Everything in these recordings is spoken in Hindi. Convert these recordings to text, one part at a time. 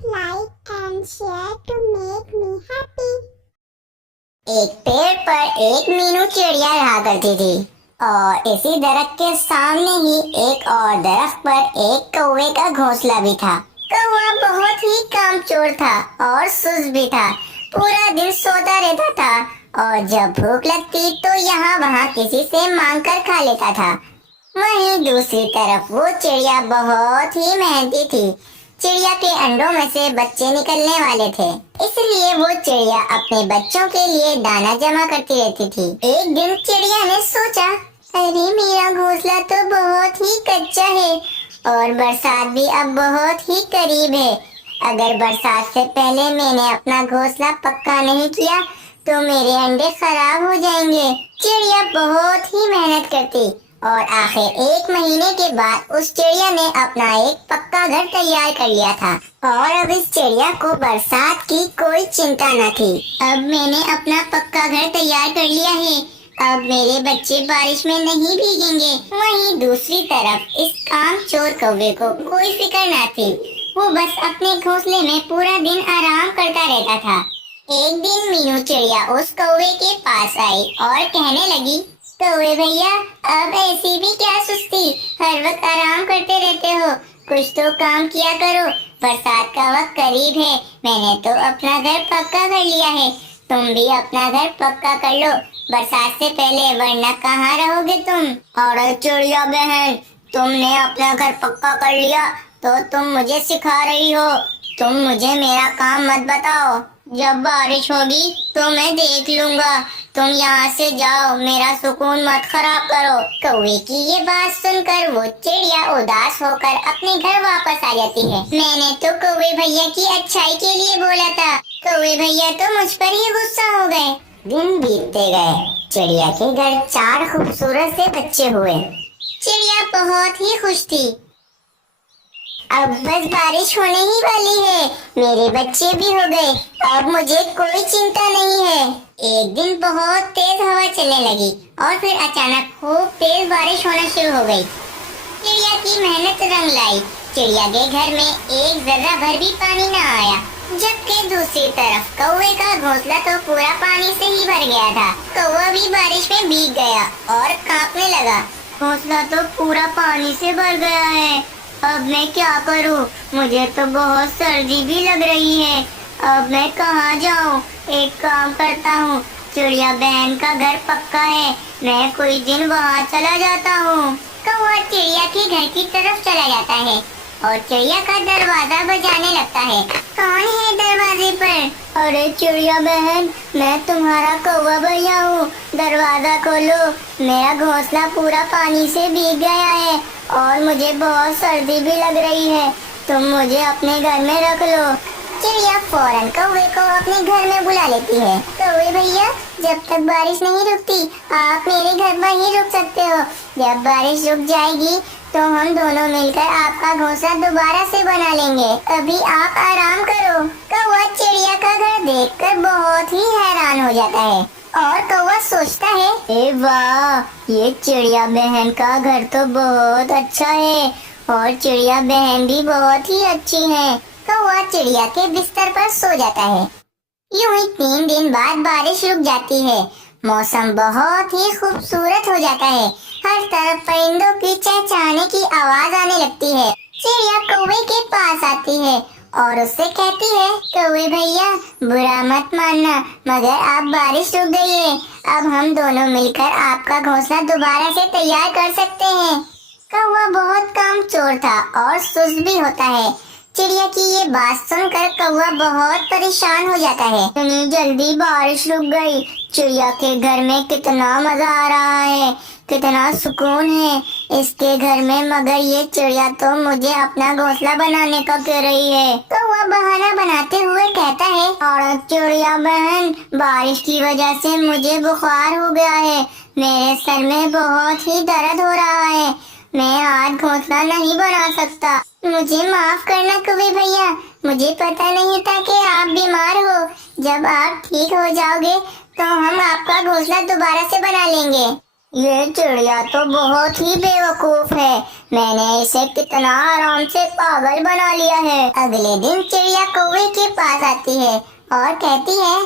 like and share to make me happy. एक पेड़ पर एक मीनू चिड़िया रहा करती थी और इसी दरख्त के सामने ही एक और दरख्त पर एक कौवे का घोंसला भी था। कौवा बहुत ही कामचोर था और सुस्त भी था। पूरा दिन सोता रहता था और जब भूख लगती तो यहाँ वहाँ किसी से मांग कर खा लेता था। वहीं दूसरी तरफ वो चिड़िया बहुत ही मेहनती थी। चिड़िया के अंडों में से बच्चे निकलने वाले थे, इसलिए वो चिड़िया अपने बच्चों के लिए दाना जमा करती रहती थी। एक दिन चिड़िया ने सोचा, अरे मेरा घोंसला तो बहुत ही कच्चा है और बरसात भी अब बहुत ही करीब है। अगर बरसात से पहले मैंने अपना घोंसला पक्का नहीं किया तो मेरे अंडे खराब हो जाएंगे। चिड़िया बहुत ही मेहनत करती और आखिर एक महीने के बाद उस चिड़िया ने अपना एक पक्का घर तैयार कर लिया था और अब इस चिड़िया को बरसात की कोई चिंता न थी। अब मैंने अपना पक्का घर तैयार कर लिया है, अब मेरे बच्चे बारिश में नहीं भीगेंगे। वहीं दूसरी तरफ इस कामचोर कौवे को कोई फिक्र न थी। वो बस अपने घोंसले में पूरा दिन आराम करता रहता था। एक दिन मीनू चिड़िया उस कौवे के पास आई और कहने लगी, कौवे भैया, अब ऐसी भी क्या सुस्ती, हर वक्त आराम करते रहते हो, कुछ तो काम किया करो। बरसात का वक्त करीब है, मैंने तो अपना घर पक्का कर लिया है, तुम भी अपना घर पक्का कर लो बरसात से पहले, वरना कहाँ रहोगे तुम। और चिड़िया बहन, तुमने अपना घर पक्का कर लिया तो तुम मुझे सिखा रही हो। तुम मुझे मेरा काम मत बताओ, जब बारिश होगी तो मैं देख लूंगा। तुम यहाँ से जाओ, मेरा सुकून मत खराब करो। कौवे की ये बात सुनकर वो चिड़िया उदास होकर अपने घर वापस आ जाती है। मैंने तो कौवे भैया की अच्छाई के लिए बोला था, कौवे भैया तो मुझ पर ही गुस्सा हो गए। दिन बीतते गए, चिड़िया के घर 4 खूबसूरत से बच्चे हुए। चिड़िया बहुत ही खुश थी। अब बस बारिश होने ही वाली है, मेरे बच्चे भी हो गए, अब मुझे कोई चिंता नहीं है। एक दिन बहुत तेज हवा चलने लगी और फिर अचानक खूब तेज बारिश होना शुरू हो गई। चिड़िया की मेहनत रंग लाई। चिड़िया के घर में एक जर्रा भर भी पानी न आया, जबकि दूसरी तरफ कौवे का घोंसला तो पूरा पानी से ही भर गया था। कौवा भी बारिश में भीग गया और कांपने लगा। घोंसला तो पूरा पानी से भर गया है, अब मैं क्या करूं? मुझे तो बहुत सर्दी भी लग रही है, अब मैं कहाँ जाऊं? एक काम करता हूँ, चिड़िया बहन का घर पक्का है, मैं कोई दिन वहाँ चला जाता हूँ। कौवा चिड़िया के घर की तरफ चला जाता है और चिड़िया का दरवाजा बजाने लगता है। कौन है दरवाजे पर? अरे चिड़िया बहन, मैं तुम्हारा कौवा भैया हूँ, दरवाजा खोलो, मेरा घोंसला पूरा पानी से भीग गया है और मुझे बहुत सर्दी भी लग रही है, तुम मुझे अपने घर में रख लो। चिड़िया फौरन कौवे को अपने घर में बुला लेती है। कौवे भैया, जब तक बारिश नहीं रुकती आप मेरे घर पर ही रुक सकते हो, जब बारिश रुक जाएगी तो हम दोनों मिलकर आपका घोंसला दोबारा से बना लेंगे, अभी आप आराम करो। कौवा चिड़िया का घर देखकर बहुत ही हैरान हो जाता है और कौवा सोचता है, ए वाह, ये चिड़िया बहन का घर तो बहुत अच्छा है और चिड़िया बहन भी बहुत ही अच्छी है। कौवा चिड़िया के बिस्तर पर सो जाता है। यूं ही 3 दिन बाद बारिश रुक जाती है। मौसम बहुत ही खूबसूरत हो जाता है, हर तरफ परिंदों की चहचहाने की आवाज आने लगती है। चिड़िया कौवे के पास आती है और उससे कहती है, कौवे भैया, बुरा मत मानना, मगर अब बारिश रुक गई है, अब हम दोनों मिलकर आपका घोंसला दोबारा से तैयार कर सकते हैं। कौवा बहुत कामचोर था और सुस्त भी होता है। चिड़िया की ये बात सुनकर कौवा बहुत परेशान हो जाता है। इतनी जल्दी बारिश रुक गई, चिड़िया के घर में कितना मजा आ रहा है, कितना सुकून है इसके घर में, मगर ये चिड़िया तो मुझे अपना घोंसला बनाने का कह रही है। कौवा बहाना बनाते हुए कहता है, और चिड़िया बहन, बारिश की वजह से मुझे बुखार हो गया है, मेरे सर में बहुत ही दर्द हो रहा है, मैं आज घोंसला नहीं बना सकता, मुझे माफ करना कौवे भैया, मुझे पता नहीं था कि आप बीमार हो, जब आप ठीक हो जाओगे तो हम आपका घोंसला दोबारा से बना लेंगे। ये चिड़िया तो बहुत ही बेवकूफ है। मैंने इसे कितना आराम से पागल बना लिया है। अगले दिन चिड़िया कौवे के पास आती है और कहती है,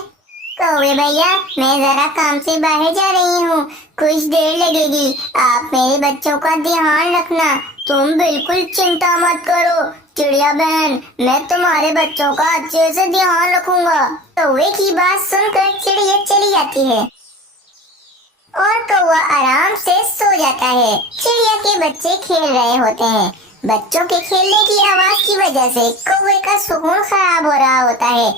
कौवे भैया, मैं जरा काम से बाहर जा रही हूँ, कुछ देर लगेगी। आप मेरे बच्चों का ध्यान रखना। तुम बिल्कुल चिंता मत करो चिड़िया बहन, मैं तुम्हारे बच्चों का अच्छे से ध्यान रखूंगा। कौवे की बात सुनकर चिड़िया चली जाती है और कौवा आराम से सो जाता है। चिड़िया के बच्चे खेल रहे होते हैं। बच्चों के खेलने की आवाज की वजह से कौवे का सुकून खराब हो रहा होता है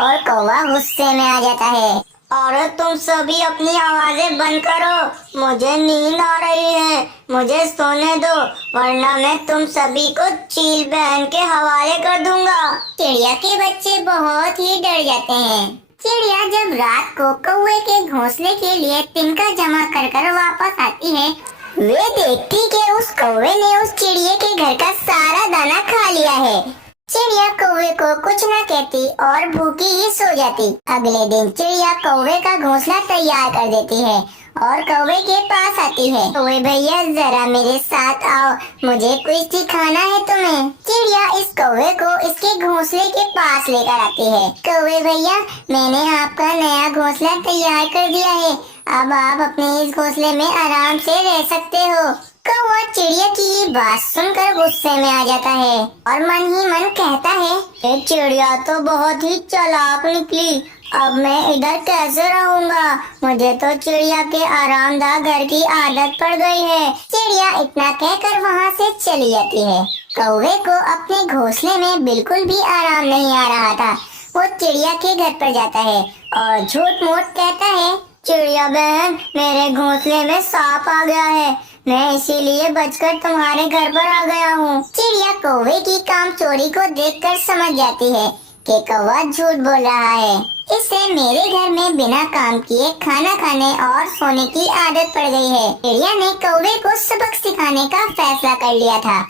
और कौवा गुस्से में आ जाता है। और तुम सभी अपनी आवाजें बंद करो, मुझे नींद आ रही है, मुझे सोने दो, वरना मैं तुम सभी को चील बहन के हवाले कर दूंगा। चिड़िया के बच्चे बहुत ही डर जाते हैं। चिड़िया जब रात को कौवे के घोंसले के लिए तिनका जमा कर कर वापस आती है, वे देखती कि उस कौवे ने उस चिड़िया के घर का सारा दाना खा लिया है। चिड़िया कौवे को कुछ न कहती और भूखी ही सो जाती। अगले दिन चिड़िया कौवे का घोंसला तैयार कर देती है और कौवे के पास आती है। कौवे भैया, जरा मेरे साथ आओ, मुझे कुछ दिखाना है तुम्हें। चिड़िया इस कौवे को इसके घोंसले के पास लेकर आती है। कौवे भैया, मैंने आपका नया घोंसला तैयार कर दिया है, अब आप अपने इस घोंसले में आराम से रह सकते हो। कौवा चिड़िया की ये बात सुनकर गुस्से में आ जाता है और मन ही मन कहता है, ये चिड़िया तो बहुत ही चालाक निकली, अब मैं इधर कैसे रहूंगा? मुझे तो चिड़िया के आरामदायक घर की आदत पड़ गई है। चिड़िया इतना कहकर वहाँ से चली जाती है। कौवे को अपने घोंसले में बिल्कुल भी आराम नहीं आ रहा था। वो चिड़िया के घर पर जाता है और झूठ मूठ कहता है, चिड़िया बहन, मेरे घोंसले में सांप आ गया है, मैं इसीलिए बचकर तुम्हारे घर पर आ गया हूँ। चिड़िया कौवे की काम चोरी को देखकर समझ जाती है कि कौवा झूठ बोल रहा है। इसे मेरे घर में बिना काम किए खाना खाने और सोने की आदत पड़ गई है। चिड़िया ने कौवे को सबक सिखाने का फैसला कर लिया था।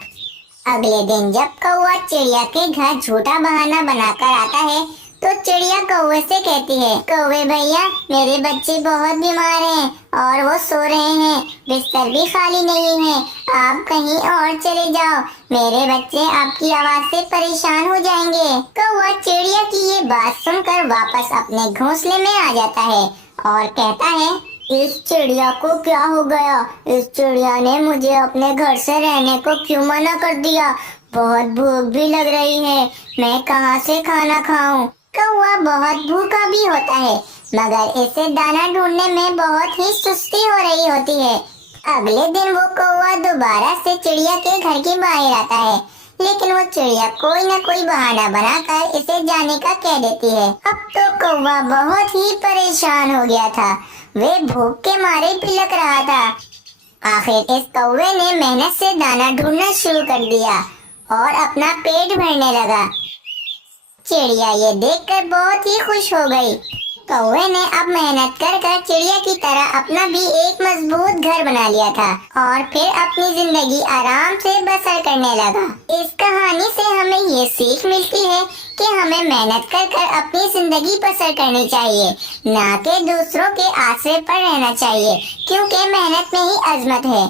अगले दिन जब कौवा चिड़िया के घर झूठा बहाना बनाकर आता है तो चिड़िया कौवे से कहती है, कौवे भैया, मेरे बच्चे बहुत बीमार हैं और वो सो रहे हैं, बिस्तर भी खाली नहीं है, आप कहीं और चले जाओ, मेरे बच्चे आपकी आवाज से परेशान हो जाएंगे। कौवा चिड़िया की ये बात सुनकर वापस अपने घोंसले में आ जाता है और कहता है, इस चिड़िया को क्या हो गया? इस चिड़िया ने मुझे अपने घर से रहने को क्यों मना कर दिया? बहुत भूख भी लग रही है, मैं कहाँ से खाना खाऊं? कौवा बहुत भूखा भी होता है, मगर इसे दाना ढूंढने में बहुत ही सुस्ती हो रही होती है। अगले दिन वो कौवा दोबारा से चिड़िया के घर के बाहर आता है, लेकिन वो चिड़िया कोई न कोई बहाना बनाकर इसे जाने का कह देती है। अब तो कौवा बहुत ही परेशान हो गया था, वे भूख के मारे बिलख रहा था। आखिर इस कौवे ने मेहनत से दाना ढूंढना शुरू कर दिया और अपना पेट भरने लगा। चिड़िया ये देखकर बहुत ही खुश हो गई। कौवे ने अब मेहनत कर कर चिड़िया की तरह अपना भी एक मजबूत घर बना लिया था और फिर अपनी जिंदगी आराम से बसर करने लगा। इस कहानी से हमें ये सीख मिलती है कि हमें मेहनत कर कर अपनी जिंदगी बसर करनी चाहिए, ना कि दूसरों के आसरे पर रहना चाहिए, क्योंकि मेहनत में ही अजमत है।